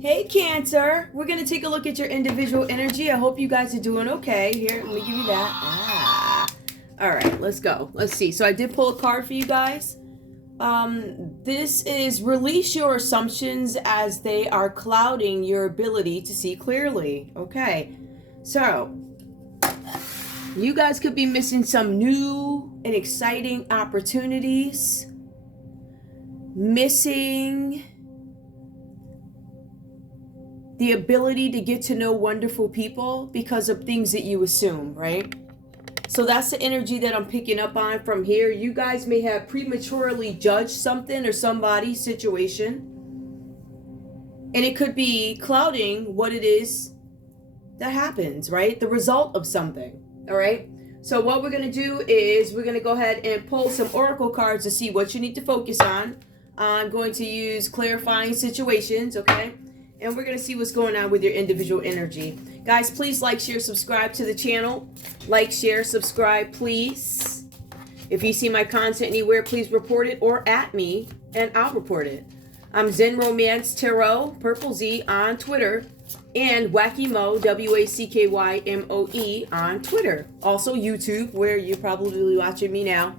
Hey Cancer, we're going to take a look at your individual energy. I hope you guys are doing okay. Here, let me give you that. All right, let's go. Let's see. So I did pull a card for you guys. This is release your assumptions as they are clouding your ability to see clearly. Okay, so you guys could be missing some new and exciting opportunities. Missing the ability to get to know wonderful people because of things that you assume, right? So that's the energy that I'm picking up on from here. You guys may have prematurely judged something or somebody's situation, and it could be clouding what it is that happens, right? The result of something, all right? So what we're going to do is we're going to go ahead and pull some oracle cards to see what you need to focus on. I'm going to use clarifying situations, okay? And we're going to see what's going on with your individual energy. Guys, please like, share, subscribe to the channel. Like, share, subscribe, please. If you see my content anywhere, please report it or at me, and I'll report it. I'm Zen Romance Tarot, Purple Z on Twitter, and wackymoe, WACKYMOE on Twitter. Also YouTube, where you're probably watching me now.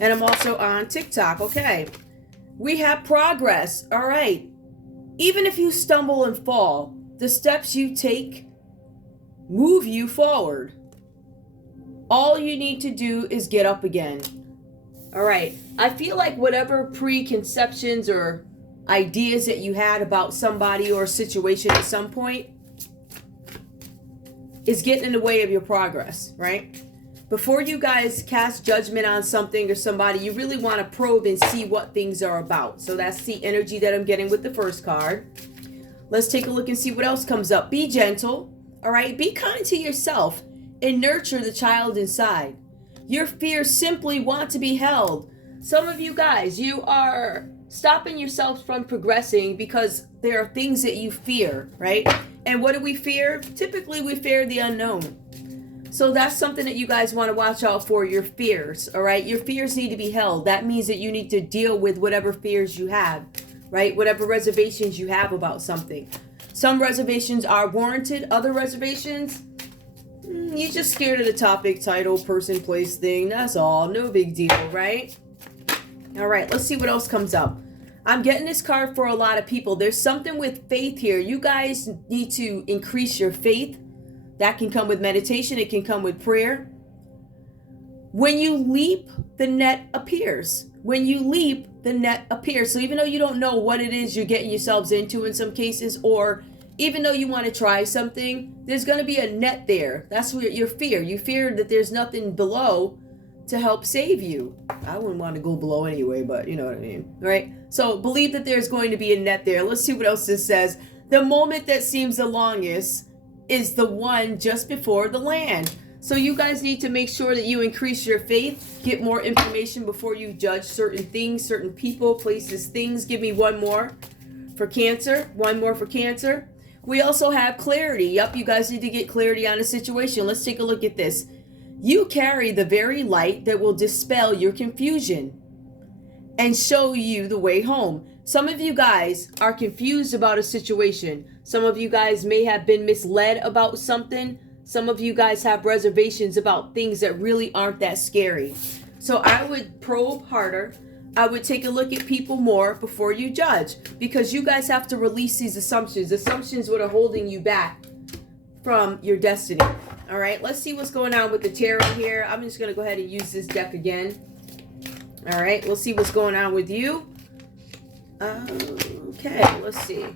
And I'm also on TikTok, okay? We have progress, all right. Even if you stumble and fall, the steps you take move you forward. All you need to do is get up again. All right. I feel like whatever preconceptions or ideas that you had about somebody or a situation at some point is getting in the way of your progress, right? Before you guys cast judgment on something or somebody, you really want to probe and see what things are about. So that's the energy that I'm getting with the first card. Let's take a look and see what else comes up. Be gentle, all right? Be kind to yourself and nurture the child inside. Your fears simply want to be held. Some of you guys, you are stopping yourself from progressing because there are things that you fear, right? And what do we fear? Typically, we fear the unknown. So that's something that you guys want to watch out for, your fears, all right? Your fears need to be held. That means that you need to deal with whatever fears you have, right? Whatever reservations you have about something. Some reservations are warranted. Other reservations, you're just scared of the topic, title, person, place, thing. That's all. No big deal, right? All right, let's see what else comes up. I'm getting this card for a lot of people. There's something with faith here. You guys need to increase your faith. That can come with meditation. It can come with prayer. When you leap, the net appears. When you leap, the net appears. So even though you don't know what it is you're getting yourselves into in some cases, or even though you want to try something, there's going to be a net there. That's what your fear. You fear that there's nothing below to help save you. I wouldn't want to go below anyway, but you know what I mean, right? So believe that there's going to be a net there. Let's see what else this says. The moment that seems the longest is the one just before the land. So you guys need to make sure that you increase your faith, get more information before you judge certain things, certain people, places, things. Give me one more for Cancer. One more for Cancer. We also have clarity. Yep, you guys need to get clarity on a situation. Let's take a look at this. You carry the very light that will dispel your confusion and show you the way home. Some of you guys are confused about a situation. Some of you guys may have been misled about something. Some of you guys have reservations about things that really aren't that scary. So I would probe harder. I would take a look at people more before you judge, because you guys have to release these assumptions. Assumptions what are holding you back from your destiny. All right, let's see what's going on with the tarot here. I'm just going to go ahead and use this deck again. All right, we'll see what's going on with you. Okay, let's see.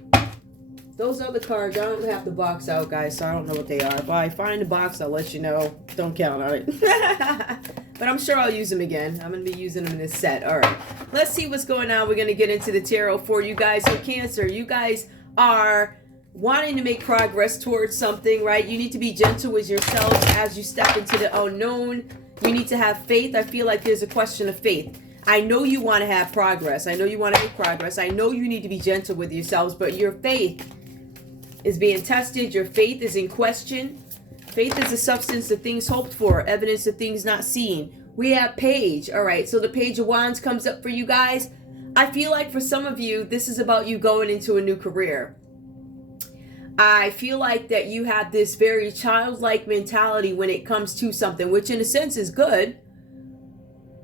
Those other cards, I don't have the box out, guys, so I don't know what they are. If I find the box, I'll let you know. Don't count on it. But I'm sure I'll use them again. I'm going to be using them in this set. All right, let's see what's going on. We're going to get into the tarot for you guys. So Cancer, you guys are wanting to make progress towards something, right? You need to be gentle with yourselves as you step into the unknown. You need to have faith. I feel like there's a question of faith. I know you want to have progress. I know you want to make progress. I know you need to be gentle with yourselves, but your faith is being tested. Your faith is in question. Faith is the substance of things hoped for, evidence of things not seen. We have Page. All right, so the Page of Wands comes up for you guys. I feel like for some of you, this is about you going into a new career. I feel like that you have this very childlike mentality when it comes to something, which in a sense is good,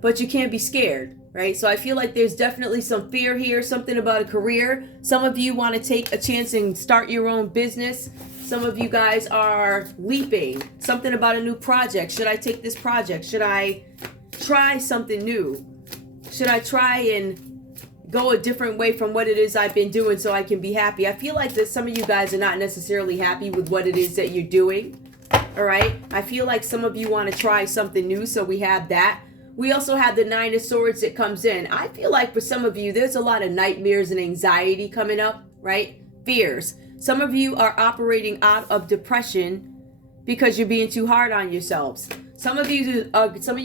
but you can't be scared, right? So I feel like there's definitely some fear here, something about a career. Some of you want to take a chance and start your own business. Some of you guys are leaping, something about a new project. Should I take this project? Should I try something new? Should I try and go a different way from what it is I've been doing so I can be happy? I feel like that some of you guys are not necessarily happy with what it is that you're doing. All right. I feel like some of you want to try something new. So we have that. We also have the 9 of Swords that comes in. I feel like for some of you, there's a lot of nightmares and anxiety coming up, right? Fears. Some of you are operating out of depression because you're being too hard on yourselves. Some of you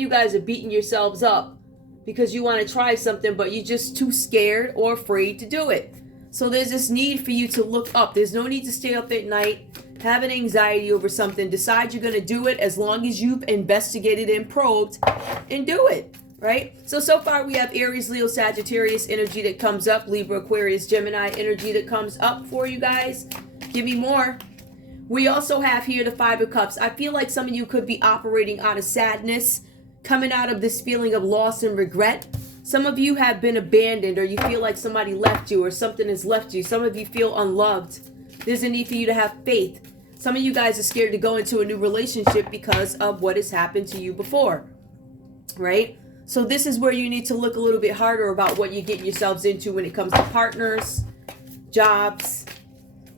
guys are beating yourselves up because you want to try something, but you're just too scared or afraid to do it. So there's this need for you to look up. There's no need to stay up at night, have an anxiety over something. Decide you're going to do it as long as you've investigated and probed, and do it, right? So far we have Aries, Leo, Sagittarius energy that comes up, Libra, Aquarius, Gemini energy that comes up for you guys. Give me more. We also have here the 5 of Cups. I feel like some of you could be operating out of sadness, coming out of this feeling of loss and regret. Some of you have been abandoned, or you feel like somebody left you or something has left you. Some of you feel unloved. There's a need for you to have faith. Some of you guys are scared to go into a new relationship because of what has happened to you before, right? So this is where you need to look a little bit harder about what you get yourselves into when it comes to partners, jobs,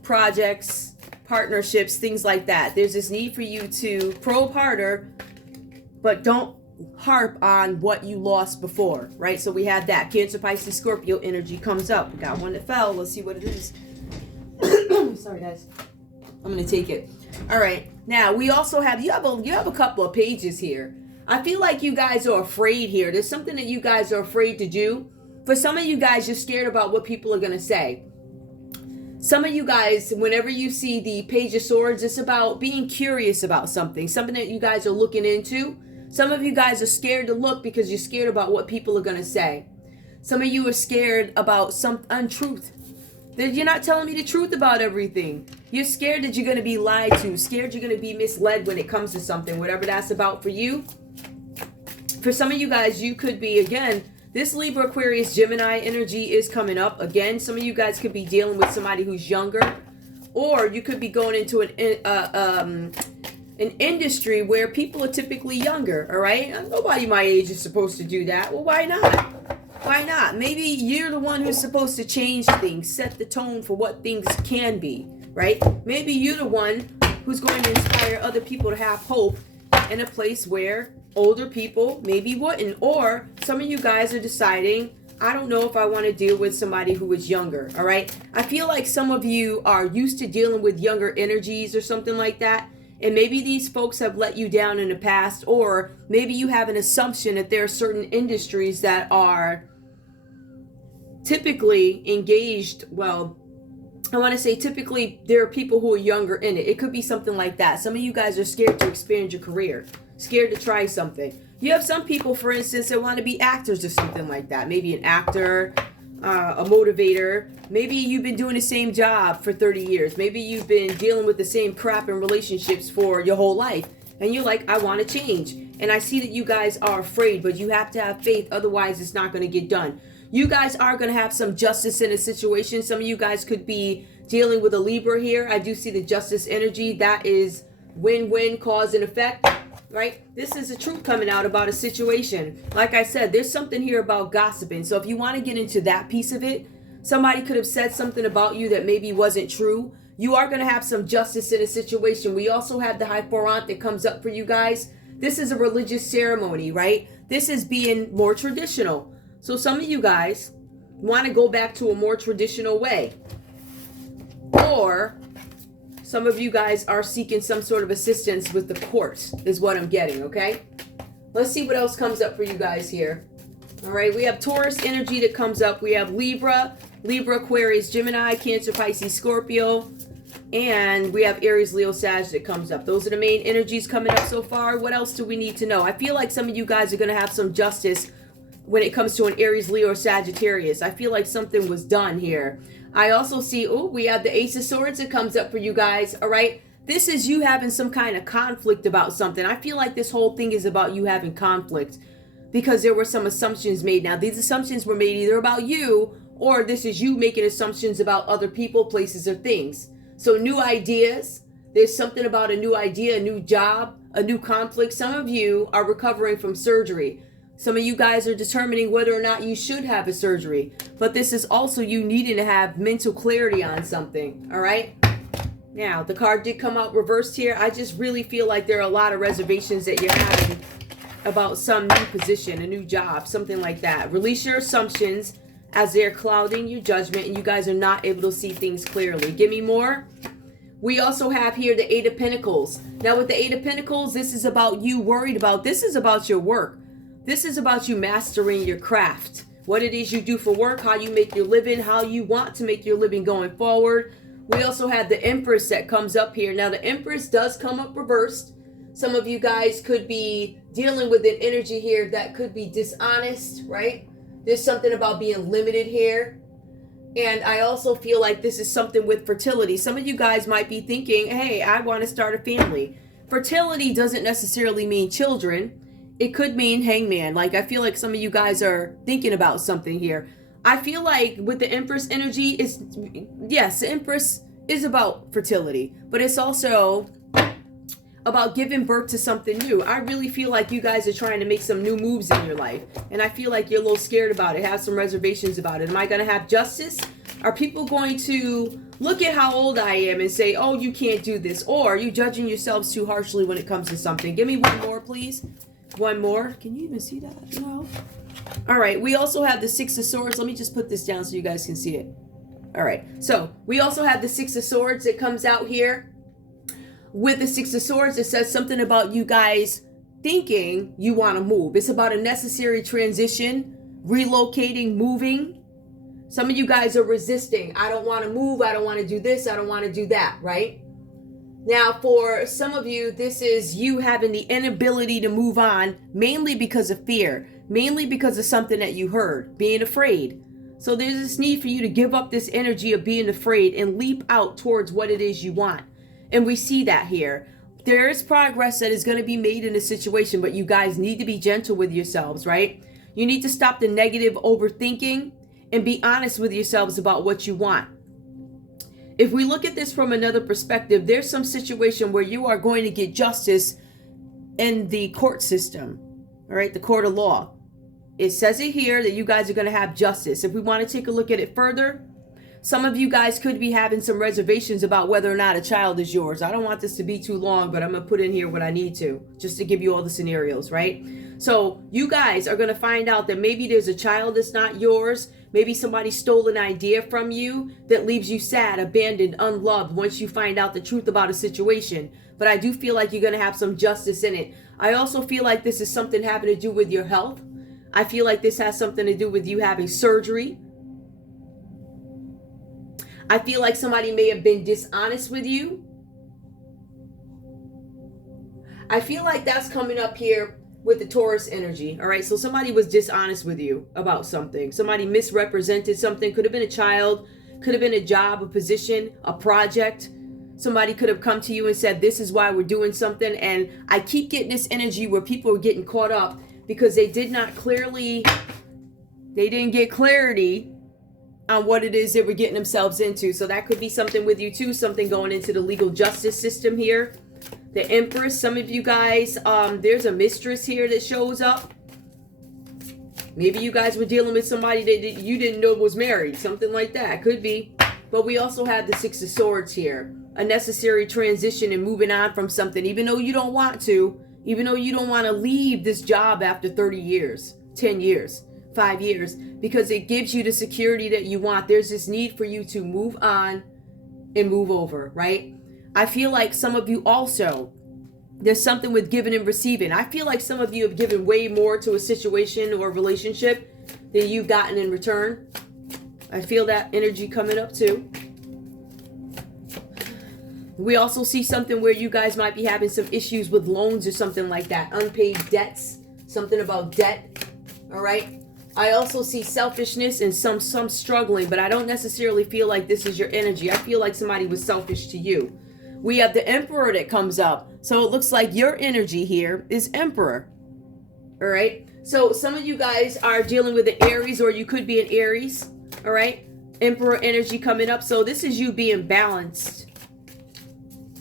projects, partnerships, things like that. There's this need for you to probe harder, but don't harp on what you lost before, right? So we have that. Cancer, Pisces, Scorpio energy comes up. We got one that fell. Let's see what it is. Sorry, guys. I'm going to take it. All right. Now, we also have, you have a couple of pages here. I feel like you guys are afraid here. There's something that you guys are afraid to do. For some of you guys, you're scared about what people are going to say. Some of you guys, whenever you see the Page of Swords, it's about being curious about something that you guys are looking into. Some of you guys are scared to look because you're scared about what people are going to say. Some of you are scared about some untruth. That you're not telling me the truth about everything. You're scared that you're going to be lied to. Scared you're going to be misled when it comes to something. Whatever that's about for you. For some of you guys, you could be, again, this Libra, Aquarius, Gemini energy is coming up. Again, some of you guys could be dealing with somebody who's younger. Or you could be going into an industry where people are typically younger, all right? Nobody my age is supposed to do that. Well, why not? Why not? Maybe you're the one who's supposed to change things, set the tone for what things can be, right? Maybe you're the one who's going to inspire other people to have hope in a place where older people maybe wouldn't. Or some of you guys are deciding, I don't know if I want to deal with somebody who is younger, all right? I feel like some of you are used to dealing with younger energies or something like that. And maybe these folks have let you down in the past, or maybe you have an assumption that there are certain industries that are typically engaged. Well, I want to say typically there are people who are younger in it. It could be something like that. Some of you guys are scared to expand your career, scared to try something. You have some people, for instance, that want to be actors or something like that. Maybe an actor, a motivator. Maybe you've been doing the same job for 30 years. Maybe you've been dealing with the same crap in relationships for your whole life. And you're like, I want to change. And I see that you guys are afraid, but you have to have faith. Otherwise, it's not going to get done. You guys are going to have some justice in a situation. Some of you guys could be dealing with a Libra here. I do see the justice energy. That is win-win, cause and effect. Right? This is the truth coming out about a situation. Like I said, there's something here about gossiping. So if you want to get into that piece of it, somebody could have said something about you that maybe wasn't true. You are going to have some justice in a situation. We also have the High Forant that comes up for you guys. This is a religious ceremony, right? This is being more traditional. So some of you guys want to go back to a more traditional way. Or some of you guys are seeking some sort of assistance with the court, is what I'm getting, okay? Let's see what else comes up for you guys here. All right, we have Taurus energy that comes up. We have Libra, Aquarius, Gemini, Cancer, Pisces, Scorpio. And we have Aries, Leo, Sag that comes up. Those are the main energies coming up so far. What else do we need to know? I feel like some of you guys are going to have some justice when it comes to an Aries, Leo, or Sagittarius. I feel like something was done here. I also see, we have the Ace of Swords that comes up for you guys, all right? This is you having some kind of conflict about something. I feel like this whole thing is about you having conflict because there were some assumptions made. Now, these assumptions were made either about you or this is you making assumptions about other people, places, or things. So new ideas. There's something about a new idea, a new job, a new conflict. Some of you are recovering from surgery. Some of you guys are determining whether or not you should have a surgery. But this is also you needing to have mental clarity on something. All right? Now, the card did come out reversed here. I just really feel like there are a lot of reservations that you're having about some new position, a new job, something like that. Release your assumptions as they're clouding your judgment and you guys are not able to see things clearly. Give me more. We also have here the Eight of Pentacles. Now, with the Eight of Pentacles, this is about you worried about. This is about your work. This is about you mastering your craft. What it is you do for work, how you make your living, how you want to make your living going forward. We also have the Empress that comes up here. Now, the Empress does come up reversed. Some of you guys could be dealing with an energy here that could be dishonest, right? There's something about being limited here. And I also feel like this is something with fertility. Some of you guys might be thinking, hey, I want to start a family. Fertility doesn't necessarily mean children. It could mean hangman. Like, I feel like some of you guys are thinking about something here. I feel like with the Empress energy, yes, the Empress is about fertility, but it's also about giving birth to something new. I really feel like you guys are trying to make some new moves in your life, and I feel like you're a little scared about it, have some reservations about it. Am I going to have justice? Are people going to look at how old I am and say, oh, you can't do this? Or are you judging yourselves too harshly when it comes to something? Give me one more, please. One more. Can you even see that? No. All right. We also have the Six of Swords. Let me just put this down so you guys can see it. All right. So we also have the Six of Swords that comes out here. With the Six of Swords, it says something about you guys thinking you want to move. It's about a necessary transition, relocating, moving. Some of you guys are resisting. I don't want to move. I don't want to do this. I don't want to do that, right? Now, for some of you, this is you having the inability to move on, mainly because of fear, mainly because of something that you heard, being afraid. So there's this need for you to give up this energy of being afraid and leap out towards what it is you want. And we see that here. There is progress that is going to be made in a situation, but you guys need to be gentle with yourselves, right? You need to stop the negative overthinking and be honest with yourselves about what you want. If we look at this from another perspective, there's some situation where you are going to get justice in the court system, all right, the court of law. It says it here that you guys are going to have justice. If we want to take a look at it further, some of you guys could be having some reservations about whether or not a child is yours. I don't want this to be too long, but I'm going to put in here what I need to, just to give you all the scenarios, right? So you guys are going to find out that maybe there's a child that's not yours. Maybe somebody stole an idea from you that leaves you sad, abandoned, unloved once you find out the truth about a situation. But I do feel like you're going to have some justice in it. I also feel like this is something having to do with your health. I feel like this has something to do with you having surgery. I feel like somebody may have been dishonest with you. I feel like that's coming up here with the Taurus energy. All right. So somebody was dishonest with you about something. Somebody misrepresented something. Could have been a child. Could have been a job, a position, a project. Somebody could have come to you and said, this is why we're doing something. And I keep getting this energy where people are getting caught up because they didn't get clarity on what it is they were getting themselves into. So that could be something with you too, something going into the legal justice system here. The Empress, some of you guys, there's a mistress here that shows up. Maybe you guys were dealing with somebody that you didn't know was married, something like that, could be. But we also have the Six of Swords here, a necessary transition and moving on from something, even though you don't want to, even though you don't want to leave this job after 30 years, 10 years. 5 years, because it gives you the security that you want. There's this need for you to move on and move over, right? I feel like some of you also, there's something with giving and receiving. I feel like some of you have given way more to a situation or relationship than you've gotten in return. I feel that energy coming up too. We also see something where you guys might be having some issues with loans or something like that. Unpaid debts, something about debt, all right? I also see selfishness and some struggling, but I don't necessarily feel like this is your energy. I feel like somebody was selfish to you. We have the Emperor that comes up. So it looks like your energy here is Emperor. All right. So some of you guys are dealing with an Aries, or you could be an Aries. All right. Emperor energy coming up. So this is you being balanced.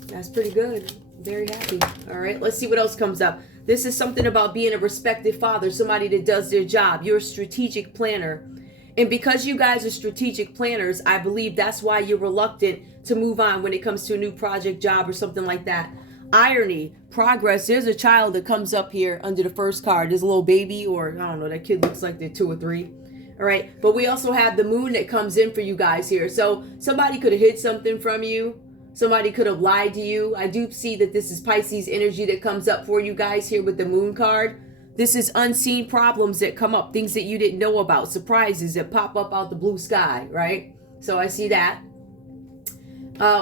That's pretty good. Very happy. All right. Let's see what else comes up. This is something about being a respected father, somebody that does their job. You're a strategic planner. And because you guys are strategic planners, I believe that's why you're reluctant to move on when it comes to a new project, job, or something like that. Irony, progress. There's a child that comes up here under the first card. There's a little baby, or I don't know, that kid looks like they're 2 or 3. All right. But we also have the moon that comes in for you guys here. So somebody could have hid something from you. Somebody could have lied to you. I do see that this is Pisces energy that comes up for you guys here with the moon card. This is unseen problems that come up, things that you didn't know about, surprises that pop up out the blue sky, right? So I see that.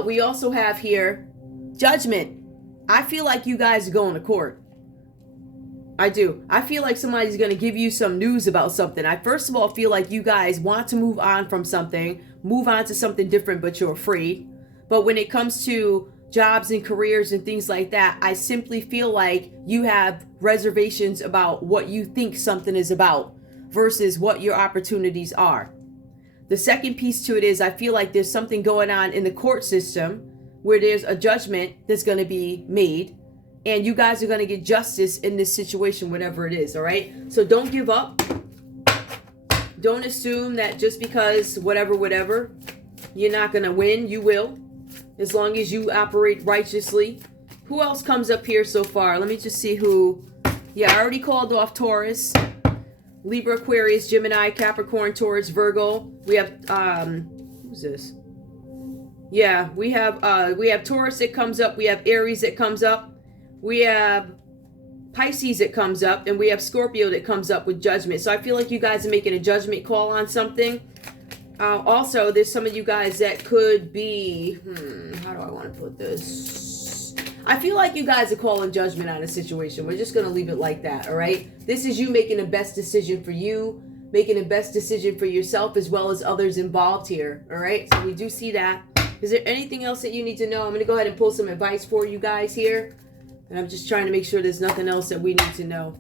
We also have here judgment. I feel like you guys are going to court. I do. I feel like somebody's going to give you some news about something. I first of all feel like you guys want to move on from something, move on to something different, but you're afraid. But when it comes to jobs and careers and things like that, I simply feel like you have reservations about what you think something is about versus what your opportunities are. The second piece to it is I feel like there's something going on in the court system where there's a judgment that's going to be made, and you guys are going to get justice in this situation, whatever it is. All right. So don't give up. Don't assume that just because whatever, you're not going to win. You will. As long as you operate righteously. Who else comes up here so far? Let me just see who. Yeah, I already called off Taurus, Libra, Aquarius, Gemini, Capricorn, Taurus, Virgo. We have who's this? Yeah, we have Taurus that comes up. We have Aries that comes up. We have Pisces that comes up, and we have Scorpio that comes up with judgment. So I feel like you guys are making a judgment call on something. Also, there's some of you guys that could be, how do I want to put this? I feel like you guys are calling judgment on a situation. We're just going to leave it like that, all right? This is you making the best decision for you, making the best decision for yourself as well as others involved here, all right? So we do see that. Is there anything else that you need to know? I'm going to go ahead and pull some advice for you guys here. And I'm just trying to make sure there's nothing else that we need to know.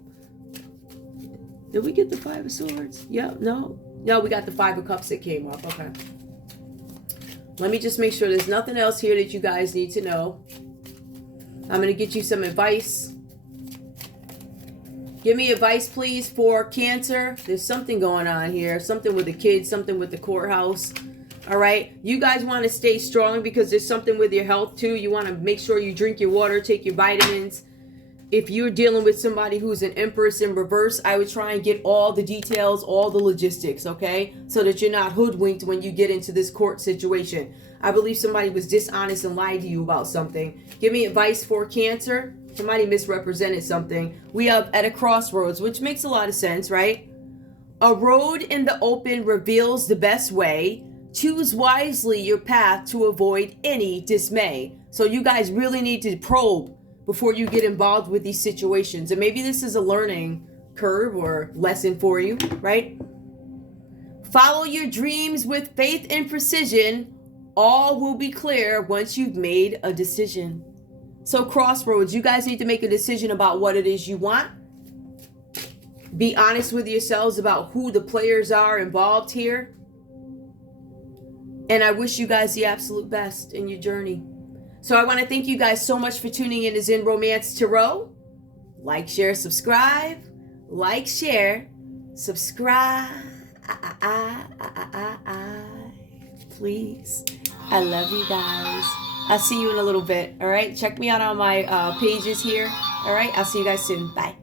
Did we get the 5 of Swords? Yeah, no. No, we got the 5 of Cups that came up. Okay. Let me just make sure there's nothing else here that you guys need to know. I'm going to get you some advice. Give me advice, please, for Cancer. There's something going on here. Something with the kids, something with the courthouse. All right. You guys want to stay strong because there's something with your health, too. You want to make sure you drink your water, take your vitamins. If you're dealing with somebody who's an Empress in reverse, I would try and get all the details, all the logistics, okay? So that you're not hoodwinked when you get into this court situation. I believe somebody was dishonest and lied to you about something. Give me advice for Cancer. Somebody misrepresented something. We have at a crossroads, which makes a lot of sense, right? A road in the open reveals the best way. Choose wisely your path to avoid any dismay. So you guys really need to probe before you get involved with these situations. And maybe this is a learning curve or lesson for you, right? Follow your dreams with faith and precision. All will be clear once you've made a decision. So crossroads, you guys need to make a decision about what it is you want. Be honest with yourselves about who the players are involved here. And I wish you guys the absolute best in your journey. So I want to thank you guys so much for tuning in to Zen Romance Tarot. Like, share, subscribe. Like, share, subscribe. Please. I love you guys. I'll see you in a little bit. All right. Check me out on my pages here. All right. I'll see you guys soon. Bye.